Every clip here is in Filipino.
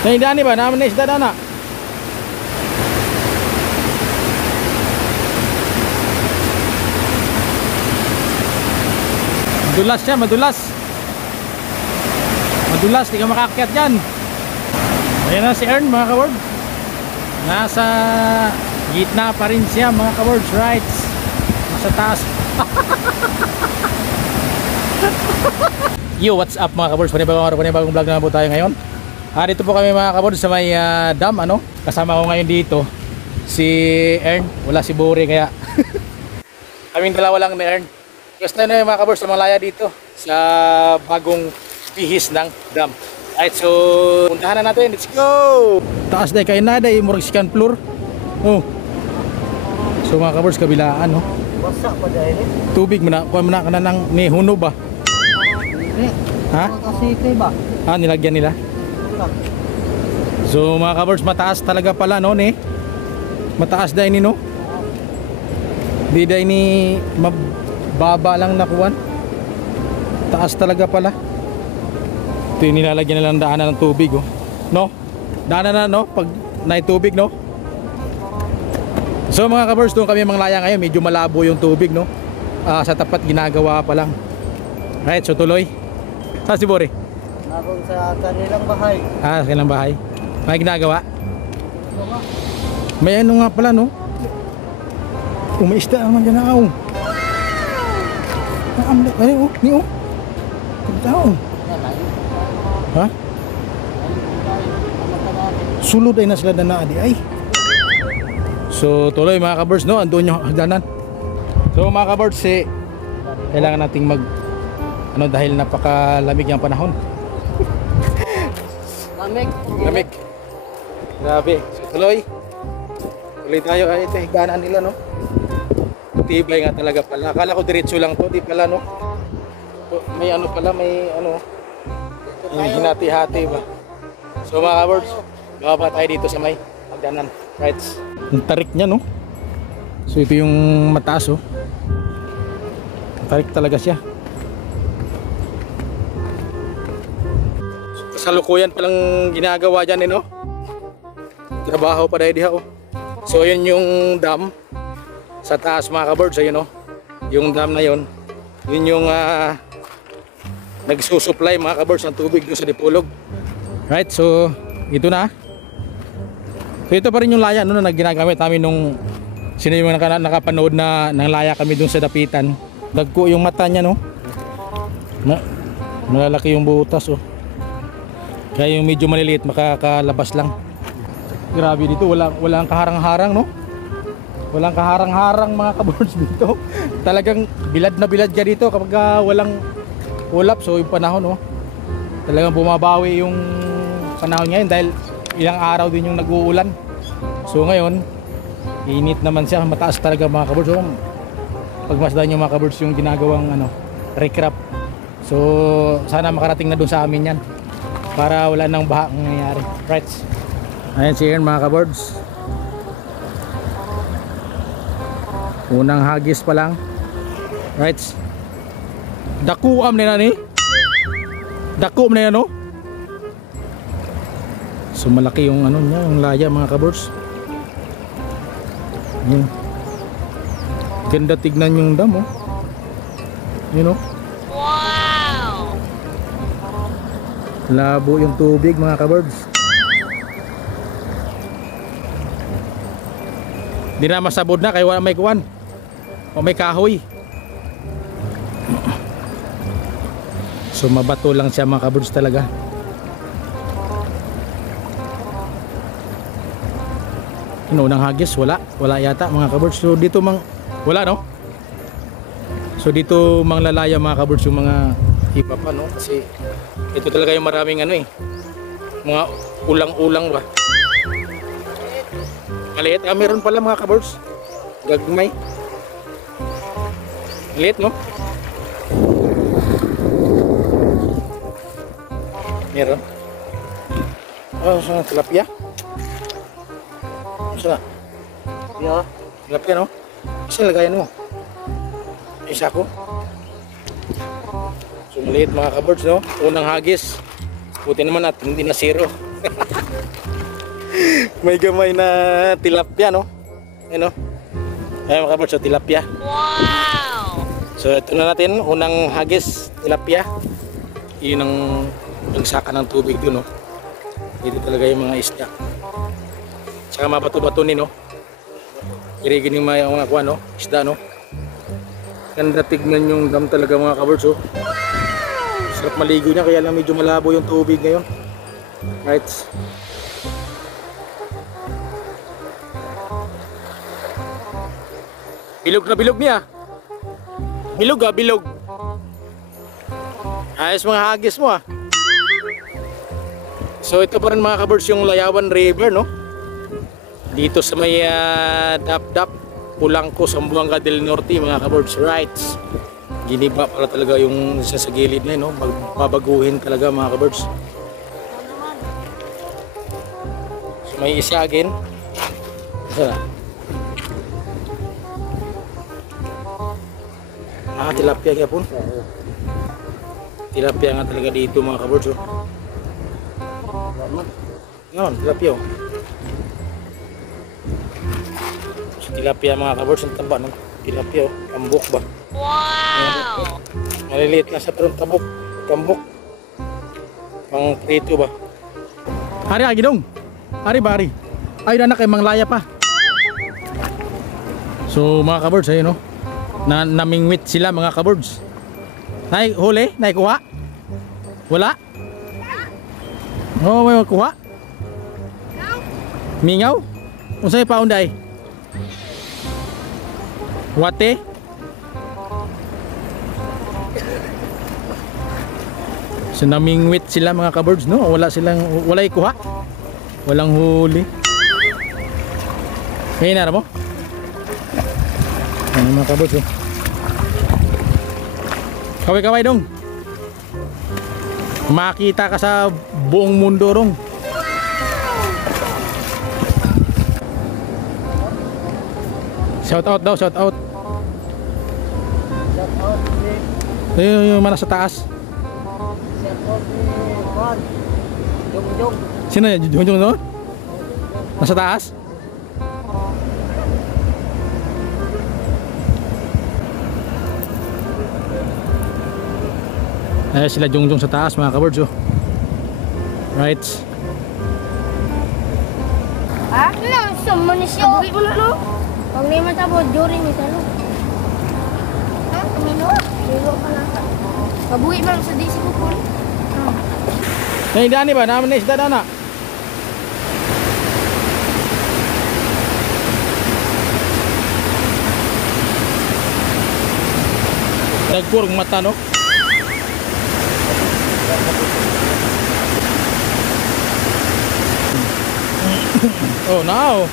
Naindani ba? Naman na isda na. Madulas siya, madulas. Madulas, di ka makaakyat dyan. Ayan na si Ern mga ka-word. Nasa gitna pa rin siya mga ka-word. Right. Nasa taas. Yo, what's up mga ka-words? Panibagong vlog na po tayo ngayon. Dito po kami mga ka-words sa may dam, ano? Kasama ko ngayon dito si Ern, wala si Bore kaya kaming dalawa lang ni Ern. Gusto na yung mga ka-words sa Malaya dito sa bagong bihis ng dam. Alright, so puntahan na natin, let's go! Taas na kayo na, dahil murag second floor. Oh. So mga ka-words, kabilaan, no? Basa pa dahil tubig mo na, kuha mo na ka na ng ni huno ba? Ha? Kasite ba? Nilagyan nila. So mga ka-birds, mataas talaga pala no ni. Mataas dahil ni no. Di dahil ni mababa lang nakuhan. Taas talaga pala. Ito yung nilalagyan nilang daanan ng tubig oh. No? Daanan na no pag naitubig no. So mga ka-birds, doon kami Manglaya ngayon, medyo malabo yung tubig no. Sa tapat ginagawa pa lang. Right, so tuloy. Saan si Bore? Naroon sa kanilang bahay. Sa kanilang bahay. May ginagawa? May ano nga pala no? Umaisda naman dyan na ako. Ay oh, ni oh. Tao. Ha? Sulod ay nasila na naadi ay. So tuloy mga ka-birds no, andun yung hagdanan. So mga ka-birds kailangan nating ano dahil napakalamig yung panahon. Lamig. Grabe. So, tuloy tayo. Ay ito higdanan nila no. Tibay nga talaga pala. Akala ko diretso lang to, di pala no. May ano pala, may ano. Hinati-hati ba. So mga ka-birds, baba tayo dito sa may hagdanan. Right. Yung tarik niya no. So ito yung mataas oh. Tarik talaga siya. Kasalukuyan palang ginagawa dyan no. Trabaho pa dahil diha oh. So yun yung dam sa taas mga ka-birds, ayun oh. Yung dam na yun, yun yung nagsusupply mga ka-birds ng tubig doon sa Dipolog. Right, so ito na. So ito pa rin yung laya no, na ginagamit namin nung sino yung nakapanood na ng laya kami doon sa Dapitan. Dagko yung mata niya no. Malalaki yung butas oh. Kaya yung medyo maliliit makakalabas lang. Grabe dito, walang kaharang-harang no. Walang kaharang-harang mga ka-birds dito. Talagang bilad na bilad ka dito kapag walang ulap. So yung panahon no, talagang bumabawi yung panahon ngayon dahil ilang araw din yung nag-uulan. So ngayon init naman siya, mataas talaga mga ka-birds. So, pagmasdan yung mga ka-birds yung ginagawang ano, recrap. So sana makarating na doon sa amin yan para wala nang baha ang nangyayari. Right. Ayan si Ern mga ka-birds. Unang hagis pa lang. Right. Dakuam na ni. Dakuam na yan no. So malaki yung ano niya, yung laya mga ka-birds. Ayan. Ganda tignan yung dam oh. You know. Wow! Labo yung tubig mga ka-birds. Di na masabod na kaya wala may kuwan o may kahoy. So mabato lang siya mga ka-birds talaga. Unang hagis wala yata mga ka-birds. So dito wala no. So dito manglalaya mga ka-birds yung mga iba pa no, kasi ito talaga yung maraming ano mga ulang-ulang ba. Maliit meron pala mga ka-birds. Gagmay. Maliit no. Meron. Oh, sana tilapia. Sana. Yeah. Tilapia no. Kasi lagayan mo. Isa ko. So maliit mga ka-birds no. Unang hagis. Buti naman at hindi na zero. May gamay na tilapia, no? Ano? Ayan mga kabards, so tilapia. Wow! So ito na natin, unang hagis, tilapia. Yun ang pagsaka ng tubig dun, no? Dito talaga yung mga isda. Tsaka mabato-bato ni, no? Irigin yung mga kuha, no? Isda, no? Ganda tignan yung dam talaga mga kabards, oh. Sarap maligo niya, kaya lang medyo malabo yung tubig ngayon. Right. Bilog na bilog niya. Bilog ah, bilog. Ayos mga hagis mo ah. So ito pa rin mga kabirds yung Layawan River, no? Dito sa may Dap-Dap, Pulangco, Zamboanga del Norte mga kabirds. Right. Giniba pala talaga yung sa gilid na yun, no? Magbabaguhin talaga mga kabirds. So may isa again. Isa na. Tilapia nga po. Tilapia nga talaga dito mga kabirds, oh. Ngayon, tilapia, oh. So, tilapia mga kabirds, ang taba ng tilapia, oh. Tambok ba? Wow! Maliliit na sa pero tambok. Tambok. Pang prito ba? Hari agidong. Hari bari. Ay anak kay manglaya pa. So mga kabirds, ayun, no? Namingwit sila mga kabirds. Nay huli, nay kuha. Wala? Oh, may kuha. Mingaw? Unsay paunday? Wate? So namingwit sila mga kabirds, no? Wala silang, wala ikuha. Walang huli. May nara mo? Ano mga kabirds, oh. Kaway-kaway dong. Makita ka sa buong mundo rong. Shout out daw, shout out. Shout out ni Yung mana sa taas. Shout out ni Juan. Jong. Sino yan? Junjung no? Nasa taas? Eh sila Jungjung sa taas mga kabirds, oh. Right. Ah, no, sumunisyo. Abuhi mo na, no? Pag may matabo, jurin ni Salo. Ha? Kamino? Lilo ka lang. Abuhi ba sa DC ko po? Nay dani ba? Naman na isda dana. Nagpurong mata, no? Oh, now.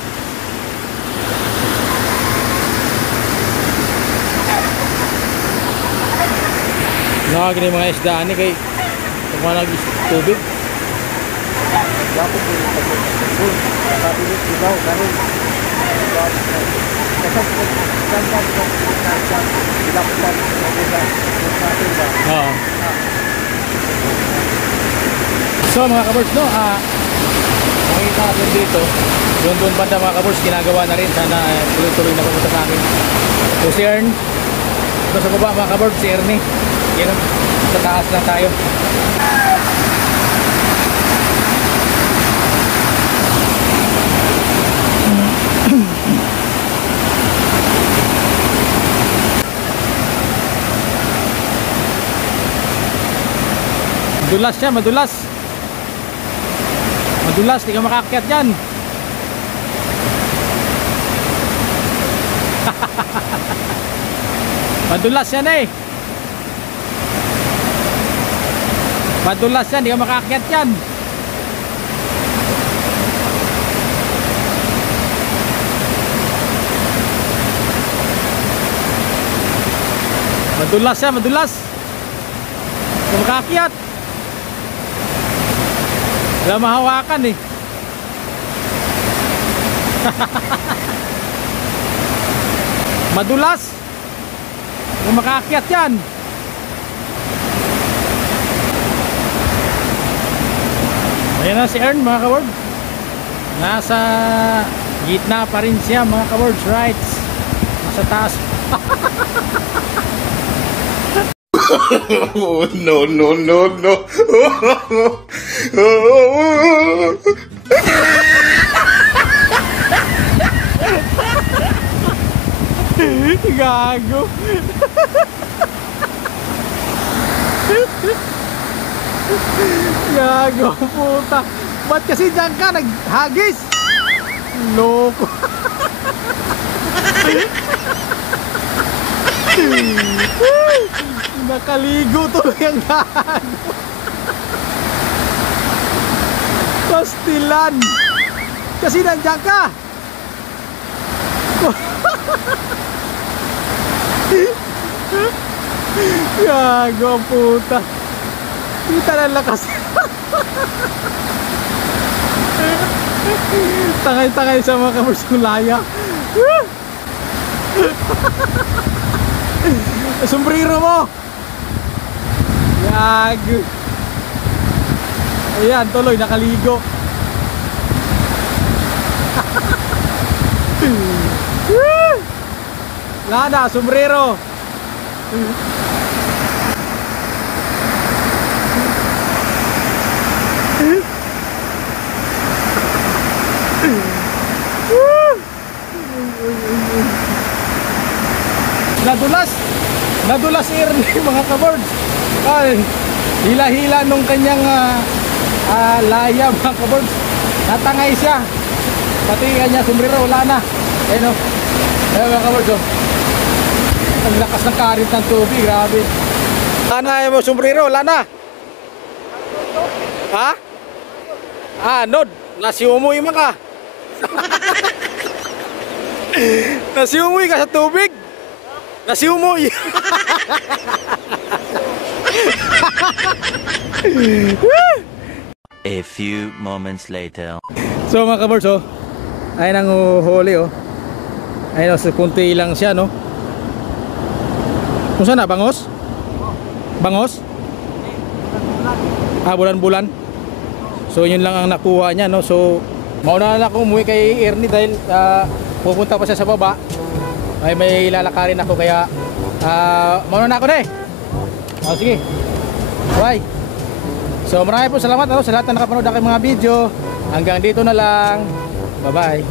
Nakagini mga isdaan ni kay kung nag-tubig. Dapat po yung pag-ibig. Sabi niyo, ikaw, ganun. Oo. So mga kabirds, no, makikita natin dito doon banda mga kabirds, ginagawa na rin. Sana tuloy-tuloy na pumunta sa amin. So si Ern ito sa baba mga kabirds, si Ernie yun, sa taas lang tayo. Madulas siya, madulas. Madulas, di ka makaakyat dyan. Madulas yan eh. Madulas yan, di ka makaakyat dyan. Madulas yan, madulas. Di ka makaakyat. Wala mahawakan eh. Madulas. Kung makaakyat yan. Ayan na si Ern mga ka-words. Nasa gitna pa rin siya mga ka-words, right? Nasa taas. Oh, no, no, no, no. Gago. Gago puta. Ba't kasi dyan ka naghagis? Loko. Nakaligo tuloy ang gago. Pastilan. Kasi nandiyan ka. Gago ang puta. Kita na lakas. Tangay-tangay sa mga kamursong laya. Sombrero mo. Gago. Ayan, tuloy nakaligo. Lada, sombrero. Nadulas si Ernie mga kabords. Ay, hila-hila nung kanyang laya mga kabords. Natangay siya. Pati kanya sombrero wala na. Ayun o. Ayun mga kabords o. Ang lakas ng karit ng tubig, grabe. Wala na yung sombrero, wala na. Ha? Nod, nasiumuy mo ka. Nasiumuy ka sa tubig. Nasiumuy. A few moments later. So mga kabords oh, ayun ang huli oh. Ayun oh, so kunti lang siya no. Kung saan na? Bangos? Bangos? Bulan-bulan. So yun lang ang nakuha niya no. So mauna na ako umuwi kay Ernie dahil pupunta pa siya sa baba. May lalakarin ako kaya mauna na ako na eh. Sige. Bye. So marami po salamat sa lahat na nakapanood aking mga video. Hanggang dito na lang. Bye bye.